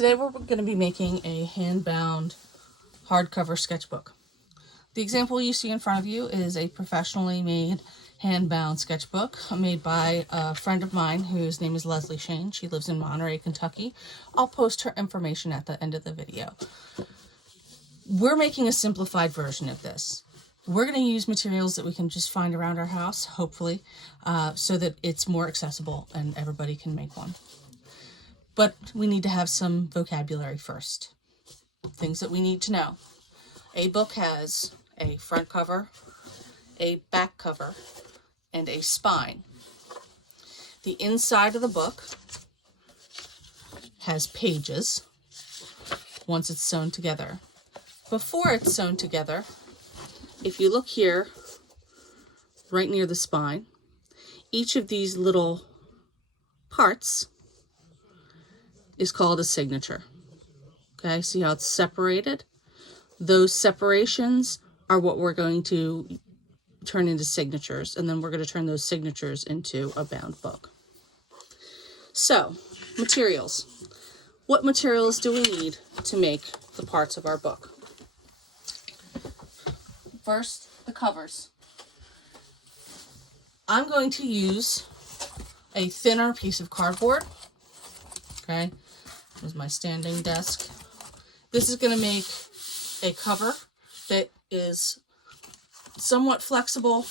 Today we're going to be making a hand-bound hardcover sketchbook. The example you see in front of you is a professionally made hand-bound sketchbook made by a friend of mine whose name is Leslie Shane. She lives in Monterey, Kentucky. I'll post her information at the end of the video. We're making a simplified version of this. We're going to use materials that we can just find around our house, hopefully, so that it's more accessible and everybody can make one. But we need to have some vocabulary first. Things that we need to know. A book has a front cover, a back cover, and a spine. The inside of the book has pages once it's sewn together. Before it's sewn together, if you look here, right near the spine, each of these little parts is called a signature. Okay, see how it's separated? Those separations are what we're going to turn into signatures, and then we're going to turn those signatures into a bound book. So, materials. What materials do we need to make the parts of our book? First, the covers. I'm going to use a thinner piece of cardboard. Okay, this is my standing desk. This is going to make a cover that is somewhat flexible,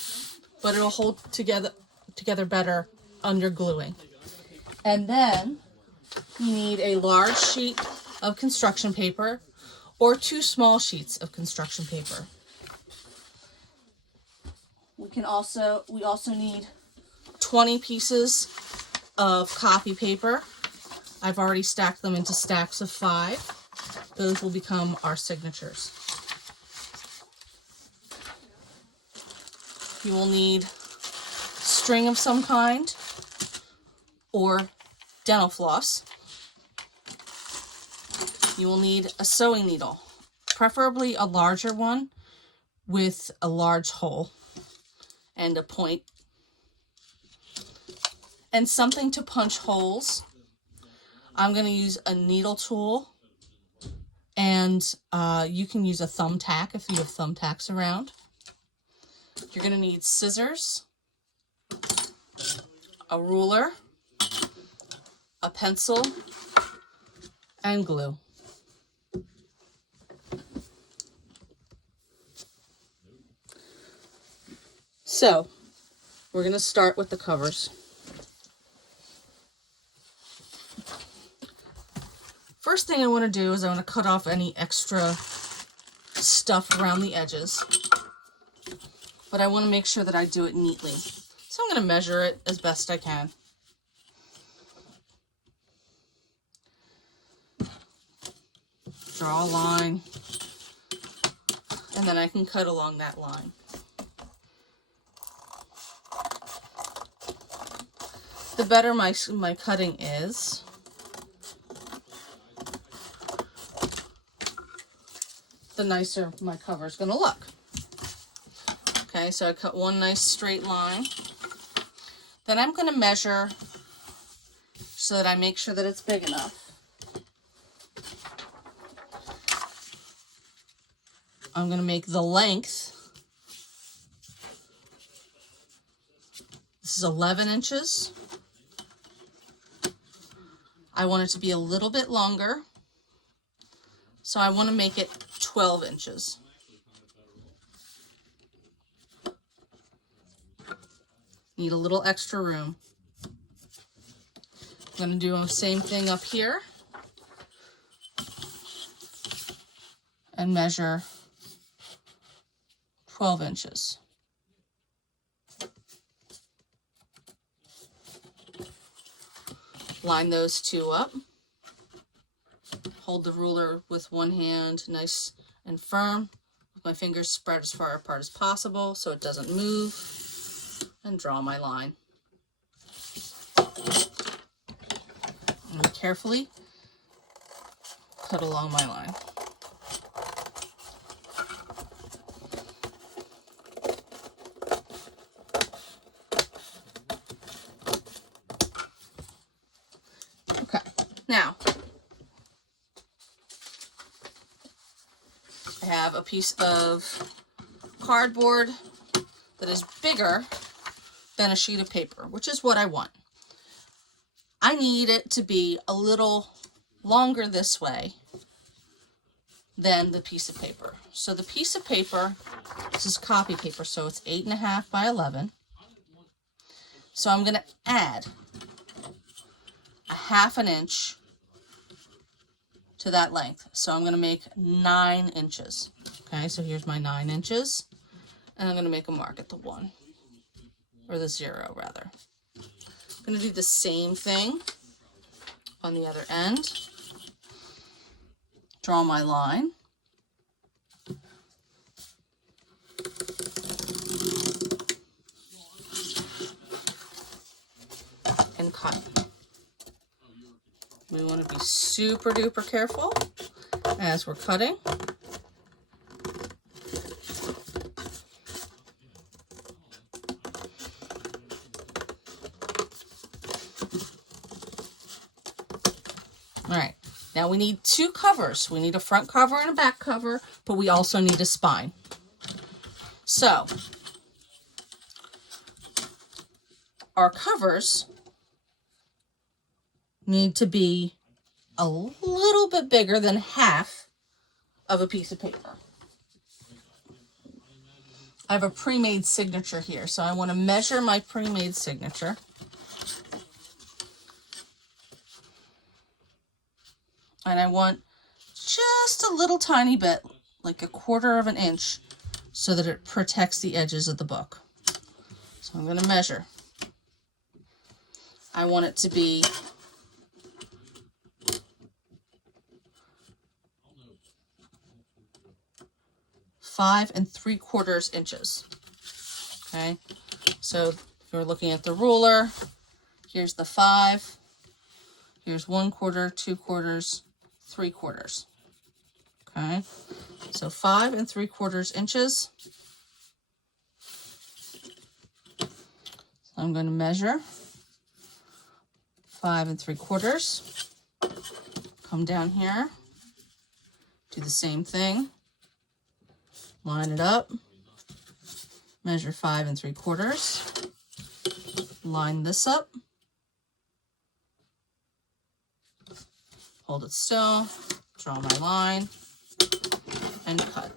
but it'll hold together better under gluing. And then you need a large sheet of construction paper or 2 small sheets of construction paper. We also need 20 pieces of copy paper. I've already stacked them into stacks of 5. Those will become our signatures. You will need string of some kind or dental floss. You will need a sewing needle, preferably a larger one with a large hole and a point, and something to punch holes. I'm going to use a needle tool, and you can use a thumbtack if you have thumbtacks around. You're going to need scissors, a ruler, a pencil, and glue. So, we're going to start with the covers. First thing I want to do is I want to cut off any extra stuff around the edges, but I want to make sure that I do it neatly. So I'm going to measure it as best I can. Draw a line, and then I can cut along that line. The better my cutting is, the nicer my cover is going to look. Okay, so I cut one nice straight line. Then I'm going to measure so that I make sure that it's big enough. I'm going to make the length. This is 11 inches. I want it to be a little bit longer, so I want to make it 12 inches. Need a little extra room. I'm going to do the same thing up here and measure 12 inches. Line those two up. Hold the ruler with one hand nice and firm, with my fingers spread as far apart as possible so it doesn't move, and draw my line. And carefully cut along my line. Okay, now I have a piece of cardboard that is bigger than a sheet of paper, which is what I want. I need it to be a little longer this way than the piece of paper. So the piece of paper, this is copy paper, so it's 8.5 by 11. So I'm going to add a 1/2 inch to that length. So I'm going to make 9 inches. Okay, so here's my 9 inches. And I'm going to make a mark at the 1, or the 0 rather. I'm going to do the same thing on the other end. Draw my line. And cut. We want to be super duper careful as we're cutting. All right, now we need 2 covers. We need a front cover and a back cover, but we also need a spine. So our covers need to be a little bit bigger than half of a piece of paper. I have a pre-made signature here, so I want to measure my pre-made signature. And I want just a little tiny bit, like 1/4 of an inch, so that it protects the edges of the book. So I'm going to measure. I want it to be 5 3/4 inches. Okay, so if you're looking at the ruler, here's the 5, here's 1/4, 2/4, 3/4. Okay, so 5 3/4 inches. So I'm going to measure 5 3/4. Come down here, do the same thing. Line it up, measure 5 3/4, line this up, hold it still, draw my line, and cut.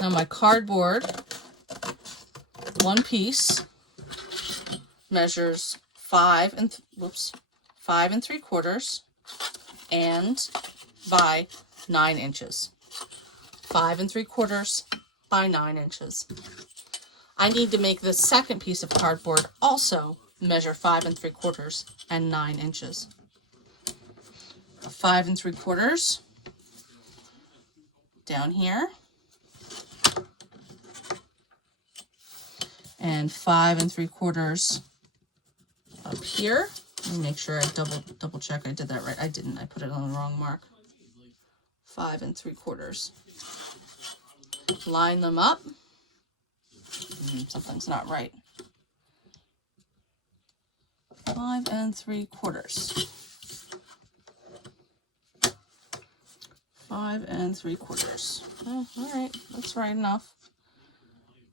Now my cardboard, one piece, measures 5 3/4 and by 9 inches. 5 3/4 by 9 inches. I need to make the second piece of cardboard also measure 5 3/4 and 9 inches. 5 3/4 down here, and 5 3/4 up here. Let me make sure I double check I did that right. I didn't. I put it on the wrong mark. 5 3/4. Line them up. Something's not right. 5 3/4. 5 3/4. Oh, all right, that's right enough.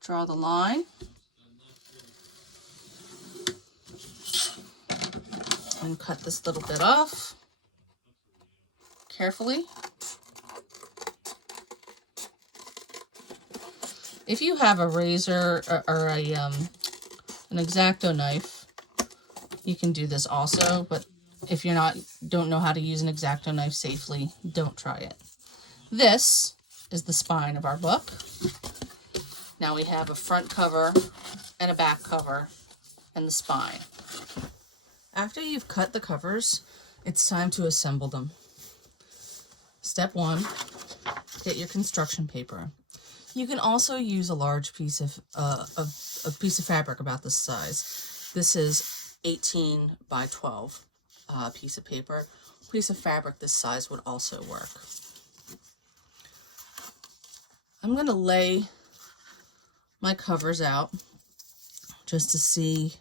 Draw the line. And cut this little bit off carefully. If you have a razor or an X-Acto knife, you can do this also, but if you're don't know how to use an X-Acto knife safely, don't try it. This is the spine of our book. Now we have a front cover and a back cover and the spine. After you've cut the covers, it's time to assemble them. Step 1, get your construction paper. You can also use a large piece of fabric about this size. This is 18 by 12 piece of paper. Piece of fabric this size would also work. I'm going to lay my covers out just to see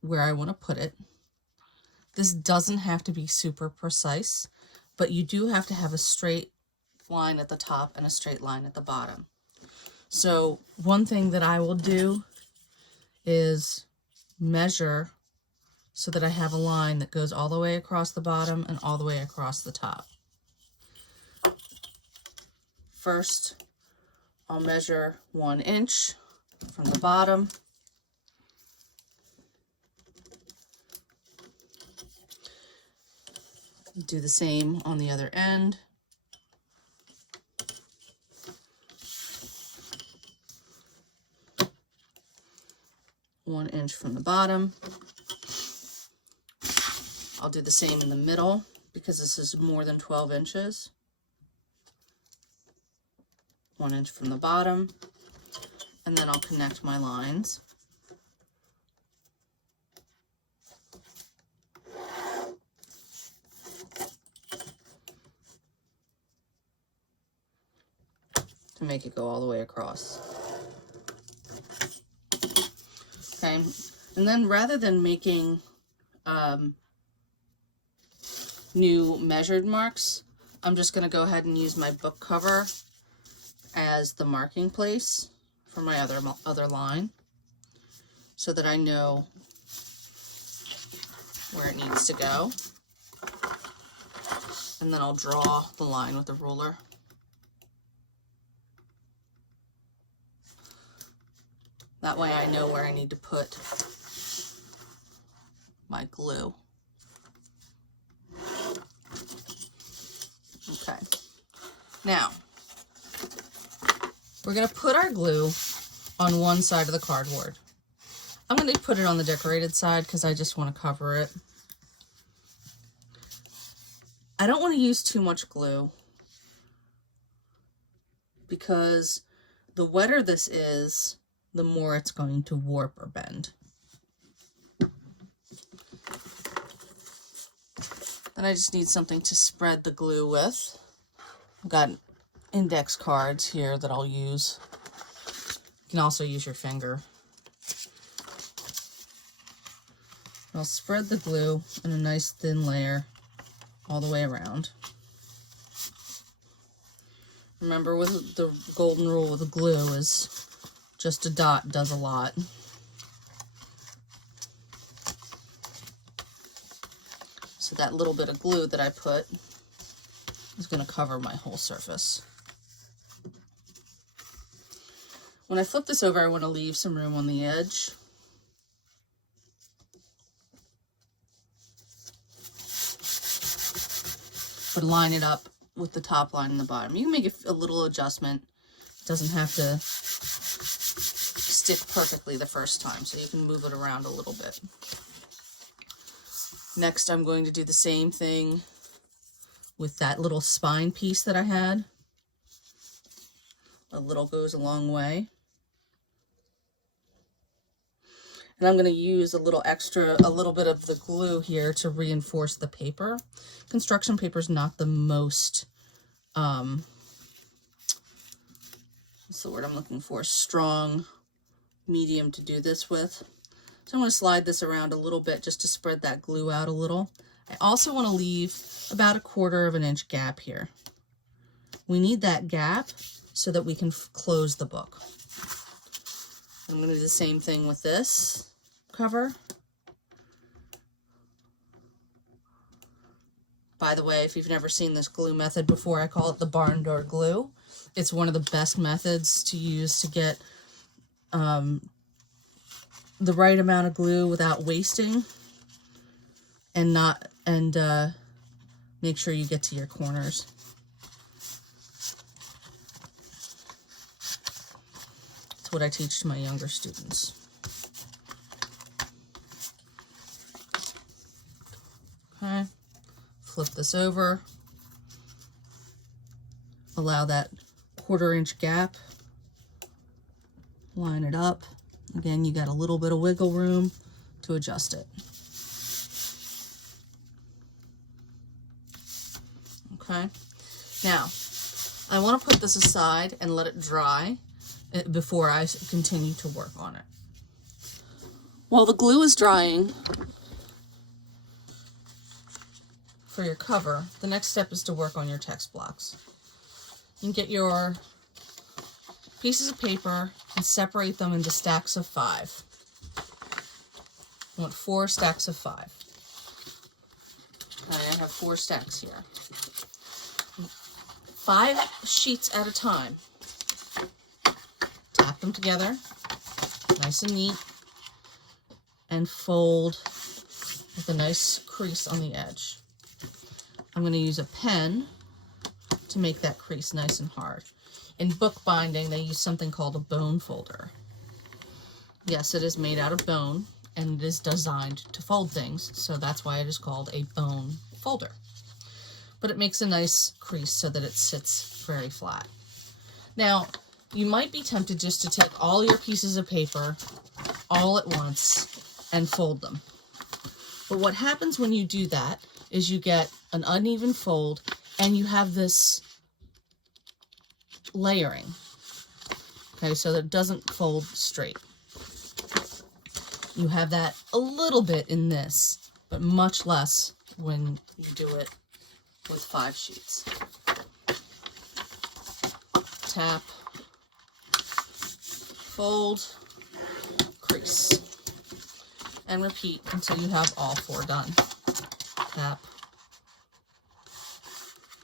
where I want to put it. This doesn't have to be super precise, but you do have to have a straight line at the top and a straight line at the bottom. So one thing that I will do is measure so that I have a line that goes all the way across the bottom and all the way across the top. First, I'll measure 1 inch from the bottom. Do the same on the other end. One inch from the bottom. I'll do the same in the middle because this is more than 12 inches. 1 inch from the bottom, and then I'll connect my lines. To make it go all the way across. Okay, and then rather than making new measured marks, I'm just going to go ahead and use my book cover as the marking place for my other line, so that I know where it needs to go. And then I'll draw the line with a ruler. That way I know where I need to put my glue. Okay. Now, we're going to put our glue on one side of the cardboard. I'm going to put it on the decorated side because I just want to cover it. I don't want to use too much glue because the wetter this is, the more it's going to warp or bend. Then I just need something to spread the glue with. I've got index cards here that I'll use. You can also use your finger. I'll spread the glue in a nice thin layer all the way around. Remember, with the golden rule with the glue is just a dot does a lot. So that little bit of glue that I put is going to cover my whole surface. When I flip this over, I want to leave some room on the edge. But line it up with the top line and the bottom. You can make a little adjustment. It doesn't have to stick perfectly the first time, so you can move it around a little bit. Next, I'm going to do the same thing with that little spine piece that I had. A little goes a long way. And I'm going to use a little bit of the glue here to reinforce the paper. Construction paper is not the most, what's the word I'm looking for? Strong medium to do this with. So I'm going to slide this around a little bit just to spread that glue out a little. I also want to leave about 1/4 inch gap here. We need that gap so that we can close the book. I'm going to do the same thing with this cover. By the way, if you've never seen this glue method before, I call it the barn door glue. It's one of the best methods to use to get the right amount of glue without wasting, and make sure you get to your corners. It's what I teach to my younger students. Okay, flip this over, allow that 1/4 inch gap, line it up. Again, you got a little bit of wiggle room to adjust it. Okay, now I want to put this aside and let it dry before I continue to work on it. While the glue is drying for your cover, the next step is to work on your text blocks. You can get your pieces of paper and separate them into stacks of 5. I want 4 stacks of 5. Okay, I have 4 stacks here. 5 sheets at a time. Tap them together, nice and neat, and fold with a nice crease on the edge. I'm going to use a pen to make that crease nice and hard. In bookbinding, they use something called a bone folder. Yes, it is made out of bone, and it is designed to fold things, so that's why it is called a bone folder. But it makes a nice crease so that it sits very flat. Now, you might be tempted just to take all your pieces of paper all at once and fold them. But what happens when you do that is you get an uneven fold and you have this layering. Okay, so that it doesn't fold straight. You have that a little bit in this, but much less when you do it with 5 sheets. Tap, fold, crease, and repeat until you have all 4 done. Tap,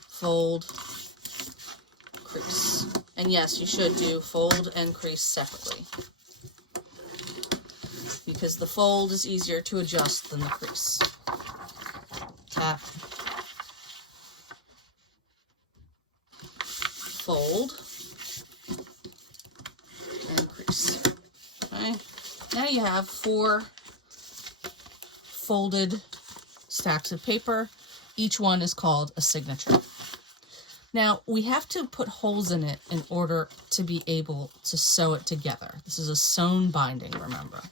fold, crease. And yes, you should do fold and crease separately, because the fold is easier to adjust than the crease. Tap, fold, and crease. Okay, now you have 4 folded stacks of paper. Each one is called a signature. Now, we have to put holes in it in order to be able to sew it together. This is a sewn binding, remember.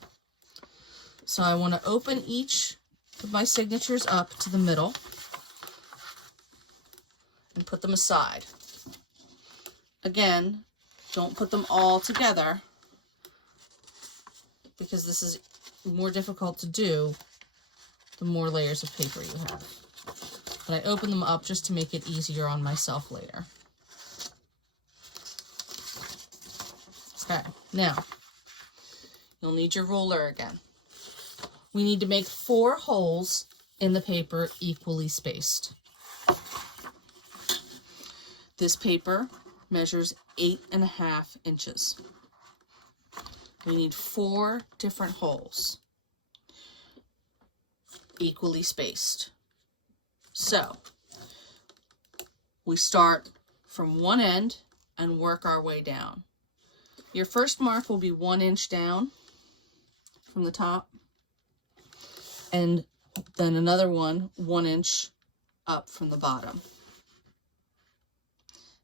So I want to open each of my signatures up to the middle and put them aside. Again, don't put them all together because this is more difficult to do the more layers of paper you have. But I open them up just to make it easier on myself later. Okay, now you'll need your ruler again. We need to make 4 holes in the paper equally spaced. This paper measures 8.5 inches. We need 4 different holes, equally spaced. So, we start from one end and work our way down. Your first mark will be 1 inch down from the top, and then another 1 inch up from the bottom.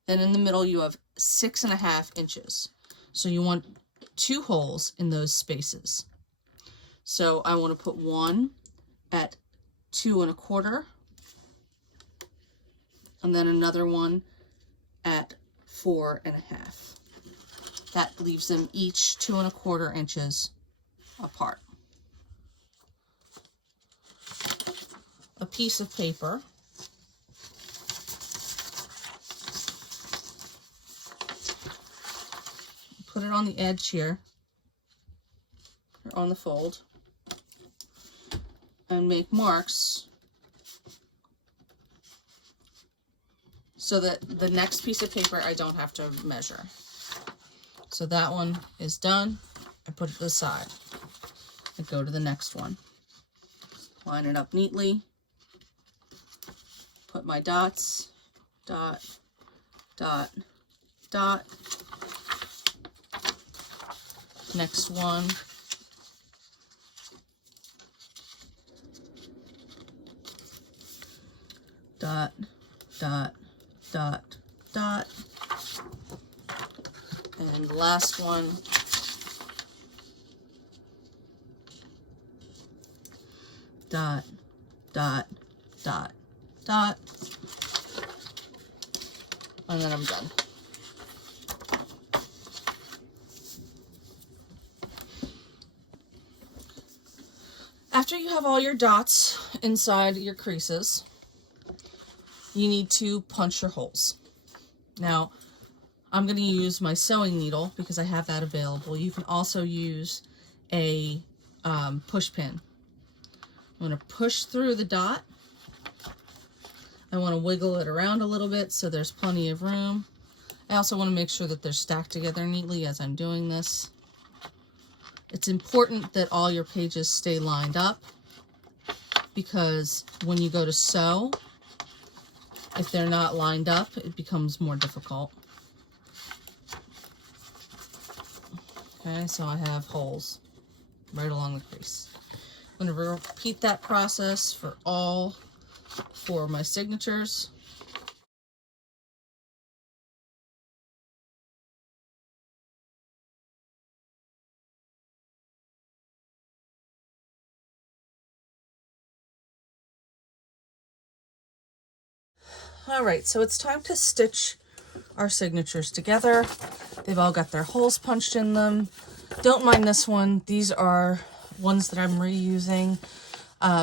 Then in the middle you have 6.5 inches. So you want 2 holes in those spaces. So I want to put one at 2 1/4, and then another one at 4 1/2. That leaves them each 2 1/4 inches apart. A piece of paper, put it on the edge here, or on the fold, and make marks so that the next piece of paper I don't have to measure. So that one is done. I put it aside. I go to the next one. Line it up neatly. Put my dots. Dot, dot, dot. Next one. Dot, dot, dot, dot. And the last one. Dot, dot, dot, dot. And then I'm done. After you have all your dots inside your creases, you need to punch your holes. Now, I'm going to use my sewing needle because I have that available. You can also use a push pin. I'm going to push through the dot. I want to wiggle it around a little bit so there's plenty of room. I also want to make sure that they're stacked together neatly as I'm doing this. It's important that all your pages stay lined up because when you go to sew, if they're not lined up, it becomes more difficult. Okay, so I have holes right along the crease. I'm going to repeat that process for all 4 of my signatures. Alright, so it's time to stitch our signatures together. They've all got their holes punched in them. Don't mind this one. These are ones that I'm reusing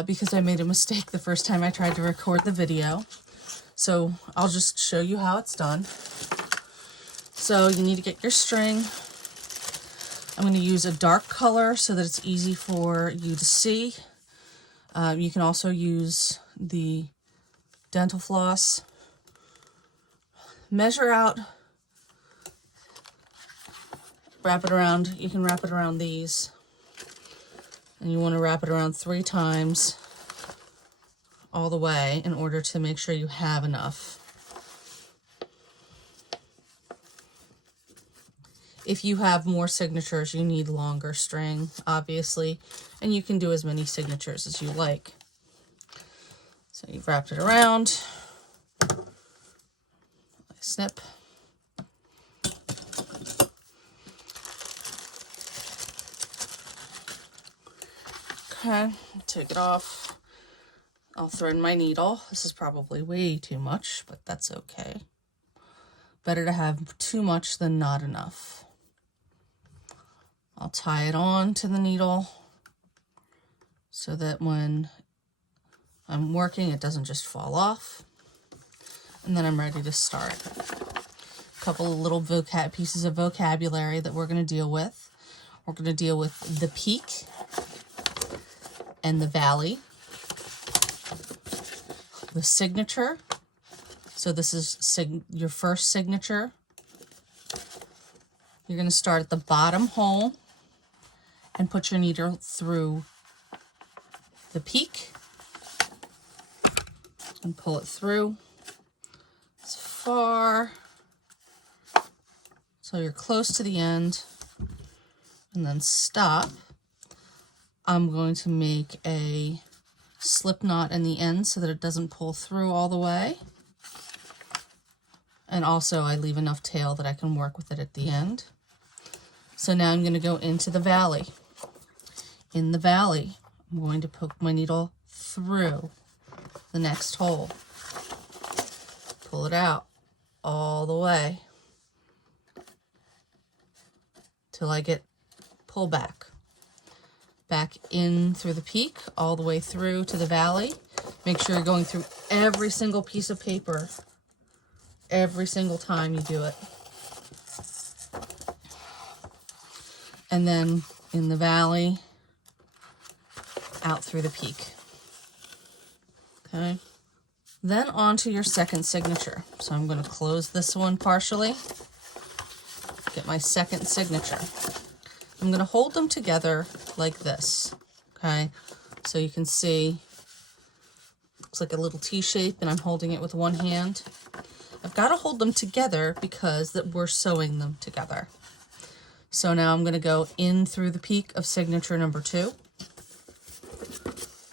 because I made a mistake the first time I tried to record the video. So I'll just show you how it's done. So you need to get your string. I'm going to use a dark color so that it's easy for you to see. You can also use the dental floss. Measure out, wrap it around. You can wrap it around these, and you want to wrap it around 3 times all the way in order to make sure you have enough. If you have more signatures, you need longer string, obviously, and you can do as many signatures as you like. So you've wrapped it around. Snip. Okay, take it off. I'll thread my needle. This is probably way too much, but that's okay. Better to have too much than not enough. I'll tie it on to the needle so that when I'm working, it doesn't just fall off. And then I'm ready to start. A couple of little pieces of vocabulary that we're going to deal with. We're going to deal with the peak and the valley. The signature. So this is your first signature. You're going to start at the bottom hole and put your needle through the peak and pull it through as far so you're close to the end, and then stop. I'm going to make a slip knot in the end so that it doesn't pull through all the way. And also I leave enough tail that I can work with it at the end. So now I'm going to go into the valley. In the valley, I'm going to poke my needle through the next hole. Pull it out all the way till I get pull back. Back in through the peak, all the way through to the valley. Make sure you're going through every single piece of paper every single time you do it. And then in the valley, out through the peak. Okay. Then on to your second signature. So I'm going to close this one partially. Get my second signature. I'm going to hold them together like this. Okay. So you can see, looks like a little T shape, and I'm holding it with one hand. I've got to hold them together because we're sewing them together. So now I'm going to go in through the peak of signature number 2.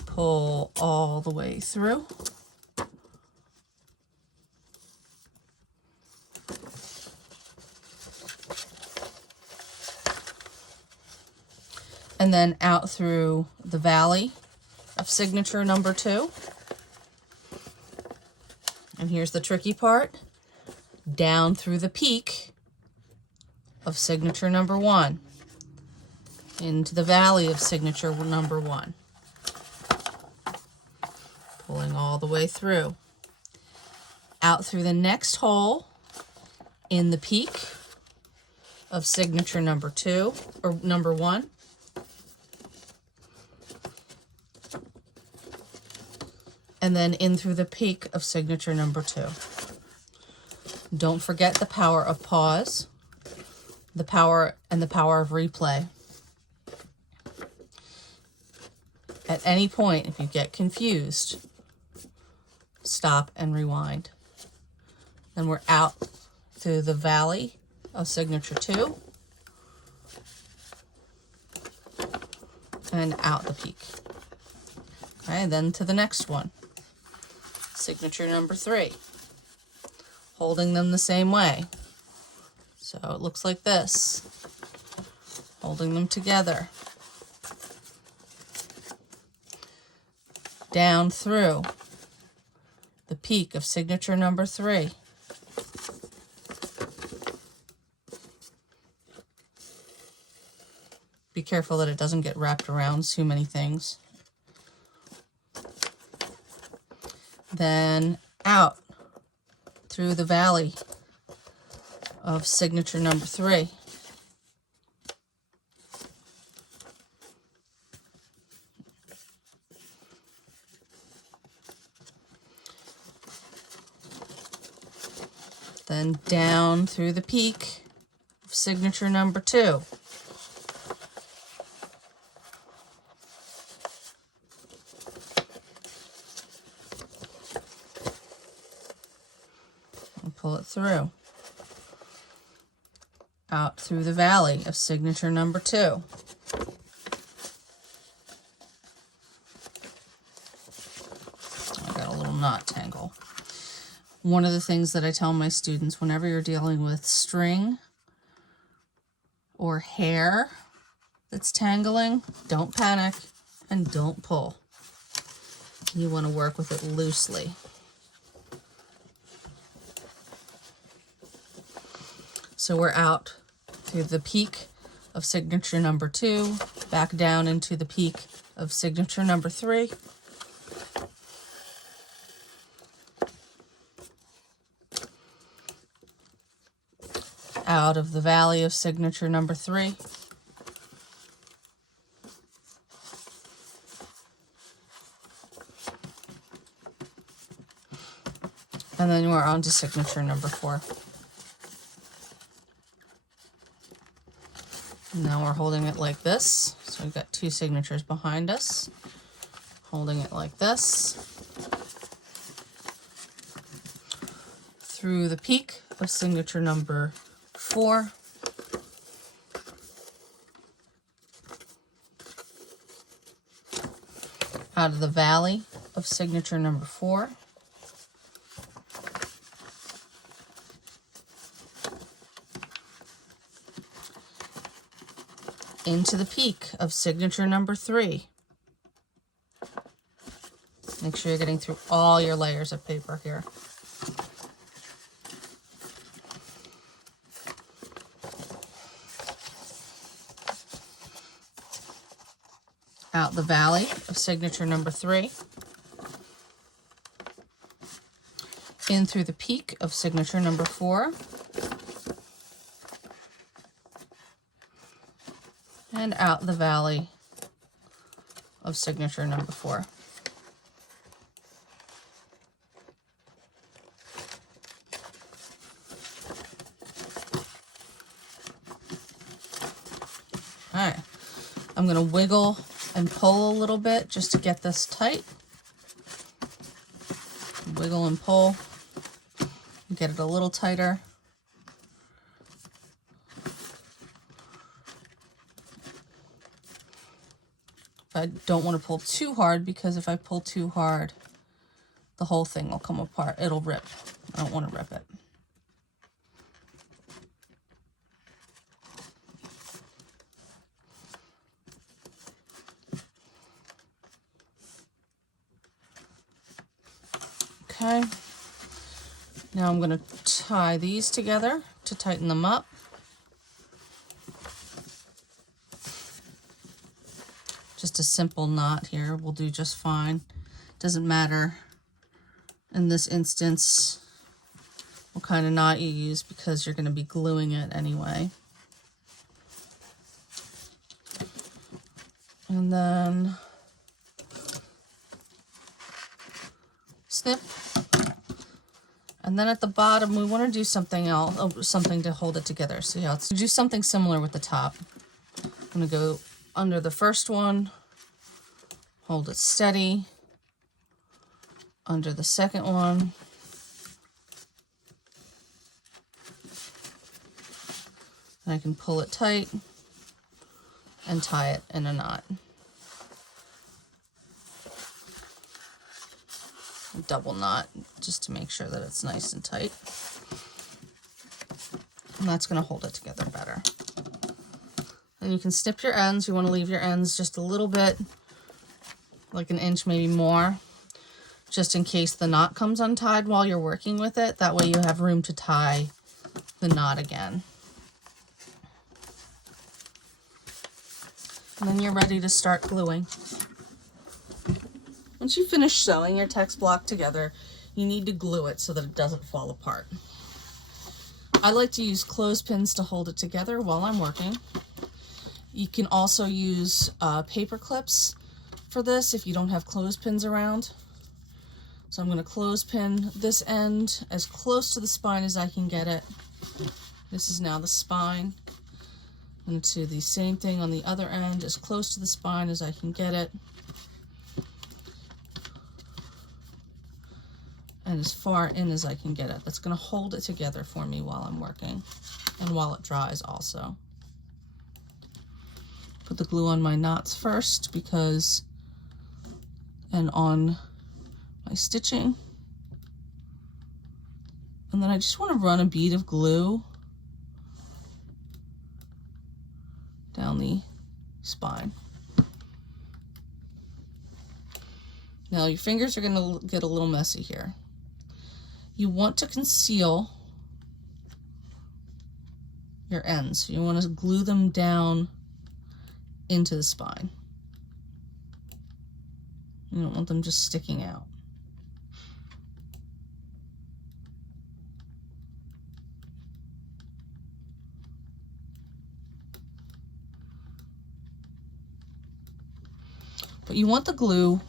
Pull all the way through. And then out through the valley of signature number 2. And here's the tricky part. Down through the peak of signature number 1. Into the valley of signature number 1. pulling all the way through. Out through the next hole in the peak of signature number 2, or number 1. And then in through the peak of signature number 2. Don't forget the power of pause, the power of replay. At any point, if you get confused, stop and rewind. Then we're out through the valley of signature 2 and out the peak. Okay, then to the next one. Signature number 3. Holding them the same way. So it looks like this. Holding them together. Down through the peak of signature number 3. Be careful that it doesn't get wrapped around too many things. Then out through the valley of signature number 3. Then down through the peak of signature number 2. Pull it through. Out through the valley of signature number 2. I got a little knot tangle. One of the things that I tell my students whenever you're dealing with string or hair that's tangling, don't panic and don't pull. You want to work with it loosely. So we're out through the peak of signature number 2, back down into the peak of signature number 3. Out of the valley of signature number 3. And then we're on to signature number 4. Now we're holding it like this. So we've got 2 signatures behind us. Holding it like this. Through the peak of signature number 4. Out of the valley of signature number 4. Into the peak of signature number 3. Make sure you're getting through all your layers of paper here. Out the valley of signature number 3. In through the peak of signature number 4. And out the valley of signature number 4. All right, I'm going to wiggle and pull a little bit just to get this tight. Wiggle and pull, get it a little tighter. I don't want to pull too hard, because if I pull too hard, the whole thing will come apart. It'll rip. I don't want to rip it. Okay. Now I'm going to tie these together to tighten them up. Just a simple knot here will do just fine. Doesn't matter in this instance what kind of knot you use because you're going to be gluing it anyway. And then snip. And then at the bottom, we want to do something else, something to hold it together. So yeah, let's do something similar with the top. I'm going to go under the first one, hold it steady, under the second one, and I can pull it tight and tie it in a knot. A double knot just to make sure that it's nice and tight. And that's going to hold it together better. And you can snip your ends. You want to leave your ends just a little bit, like an inch, maybe more, just in case the knot comes untied while you're working with it. That way you have room to tie the knot again. And then you're ready to start gluing. Once you finish sewing your text block together, you need to glue it so that it doesn't fall apart. I like to use clothespins to hold it together while I'm working. You can also use paper clips for this if you don't have clothespins around. So I'm going to clothespin this end as close to the spine as I can get it. This is now the spine. And to the same thing on the other end, as close to the spine as I can get it. And as far in as I can get it. That's going to hold it together for me while I'm working and while it dries also. Put the glue on my knots first and on my stitching. And then I just want to run a bead of glue down the spine. Now your fingers are going to get a little messy here. You want to conceal your ends. You want to glue them down into the spine. You don't want them just sticking out. But you want the glue,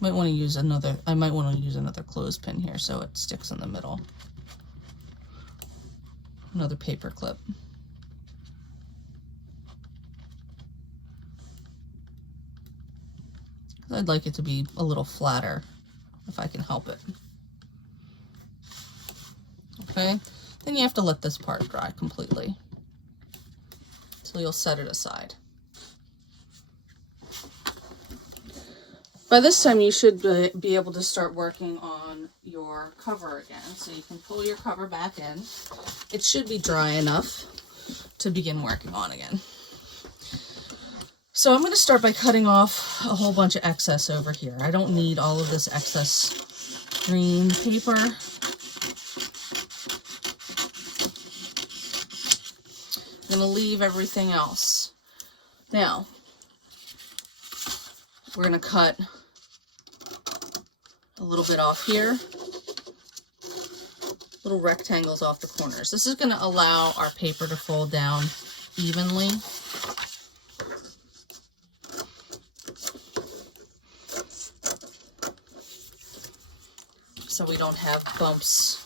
might want to use another, I might want to use another clothespin here so it sticks in the middle. Another paper clip. I'd like it to be a little flatter if I can help it. Okay, then you have to let this part dry completely. So you'll set it aside. By this time, you should be able to start working on your cover again. So you can pull your cover back in. It should be dry enough to begin working on again. So I'm going to start by cutting off a whole bunch of excess over here. I don't need all of this excess green paper. I'm going to leave everything else. Now, we're going to cut a little bit off here, little rectangles off the corners. This is going to allow our paper to fold down evenly. So we don't have bumps.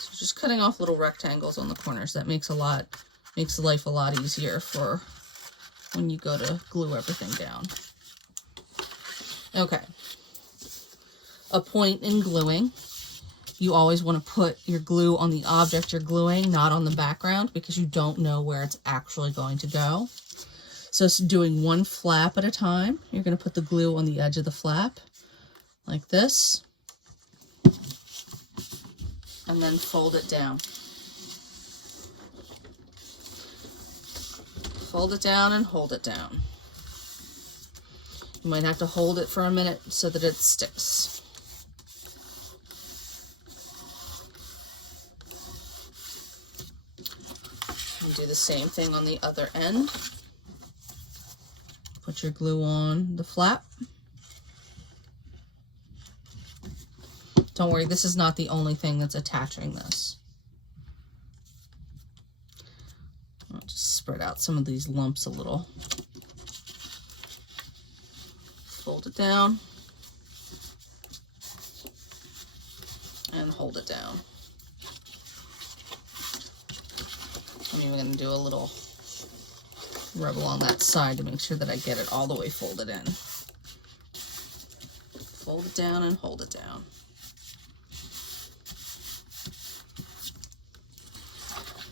So just cutting off little rectangles on the corners. That makes life a lot easier for when you go to glue everything down. Okay. A point in gluing. You always want to put your glue on the object you're gluing, not on the background, because you don't know where it's actually going to go. So it's doing one flap at a time. You're going to put the glue on the edge of the flap, like this, and then fold it down. Fold it down and hold it down. You might have to hold it for a minute so that it sticks. And do the same thing on the other end. Put your glue on the flap. Don't worry, this is not the only thing that's attaching this. I'll just spread out some of these lumps a little. Fold it down. And hold it down. I'm even going to do a little rub along that side to make sure that I get it all the way folded in. Fold it down and hold it down.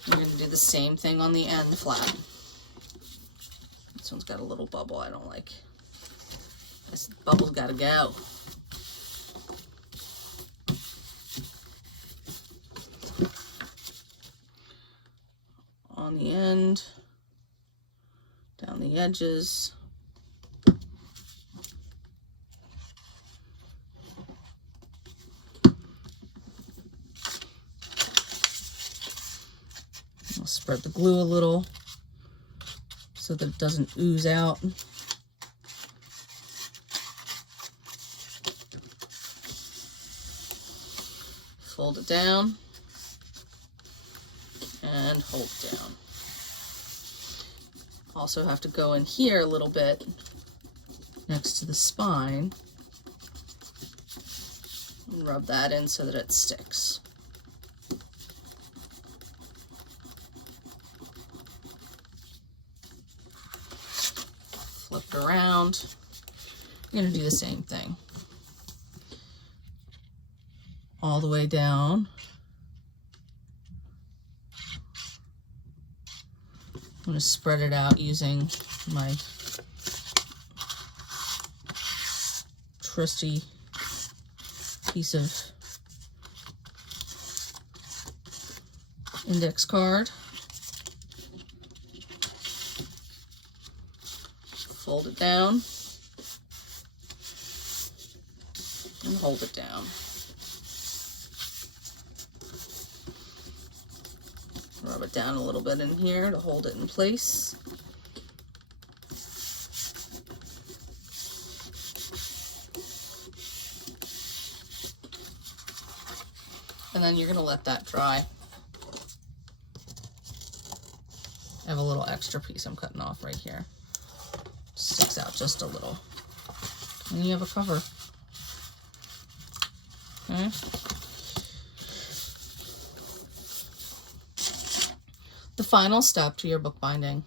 We're going to do the same thing on the end flap. This one's got a little bubble I don't like. This bubble's got to go. On the end, down the edges. I'll spread the glue a little so that it doesn't ooze out. Fold it down and hold it down. Also have to go in here a little bit next to the spine and rub that in so that it sticks. Flip it around. I'm going to do the same thing. All the way down. I'm going to spread it out using my trusty piece of index card. Fold it down and hold it down. Rub it down a little bit in here to hold it in place. And then you're going to let that dry. I have a little extra piece I'm cutting off right here. Sticks out just a little. And you have a cover. Okay. The final step to your bookbinding,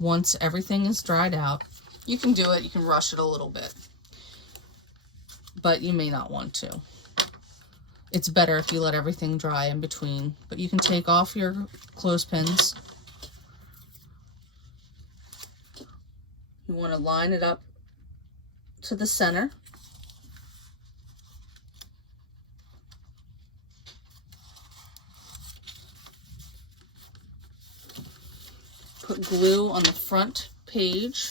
once everything is dried out, you can do it, you can rush it a little bit, but you may not want to. It's better if you let everything dry in between, but you can take off your clothespins. You want to line it up to the center. Put glue on the front page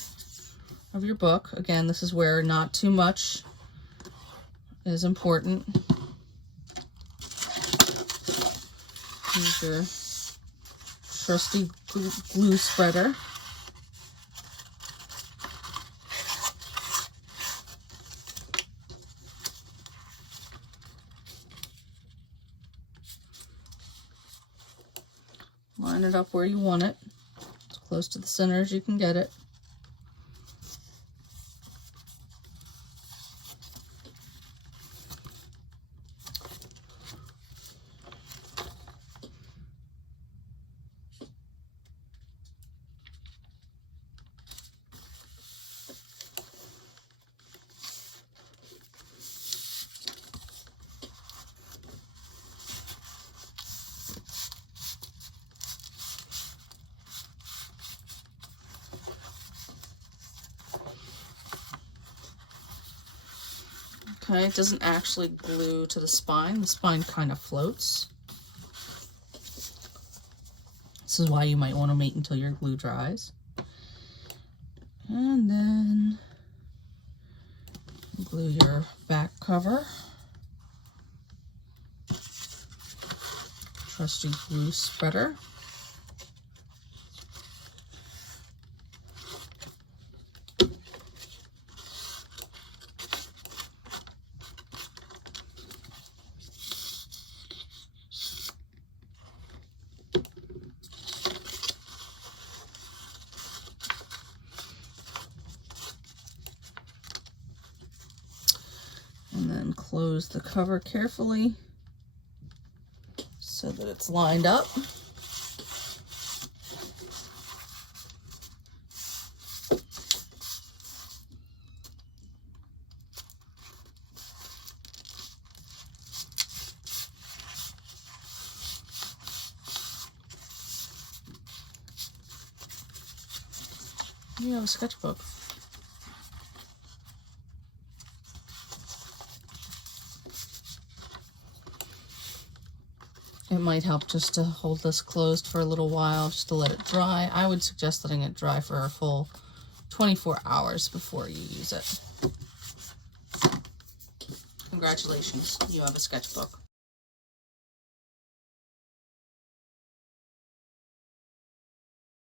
of your book. Again, this is where not too much is important. Use your trusty glue spreader. Line it up where you want it. Close to the center as you can get it. Okay, it doesn't actually glue to the spine. The spine kind of floats. This is why you might want to wait until your glue dries. And then glue your back cover. Trusty glue spreader. close the cover carefully so that it's lined up. You have a sketchbook. It might help just to hold this closed for a little while, just to let it dry. I would suggest letting it dry for a full 24 hours before you use it. Congratulations, you have a sketchbook.